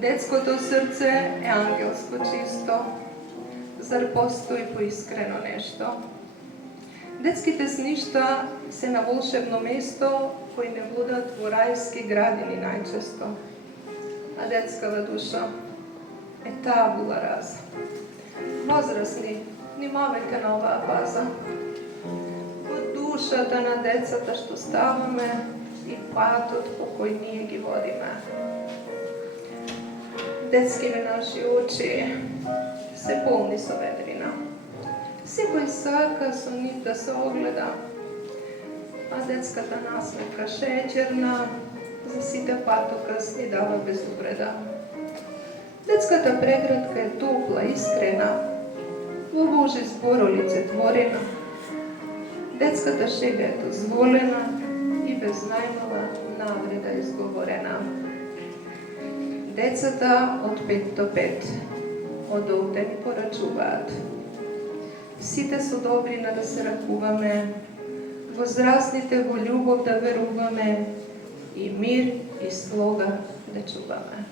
Детското срце е ангелско чисто. Зар постои поискрено нешто? Детските сништа се на волшебно место кои не будат во рајски градини најчесто. А детскава душа е табула раза. Возрасни, внимавајте на оваа база. Од душата на децата што ставаме и патот по кој ние ги водиме. Детските наши очи се полни со ведрина. Секој сака со нив да се огледа, а детската насмевка шеќерна за сите патокасни дава безупреда. Детската преградка е топла, искрена, во Божи зборолице творена. Детската шега е дозволена и без најмала навреда изговорена. Децата од 5 до 5 од овде ни порачуваат. Сите со добрина да се ракуваме, возрастните во љубов да веруваме и мир и слога да чуваме.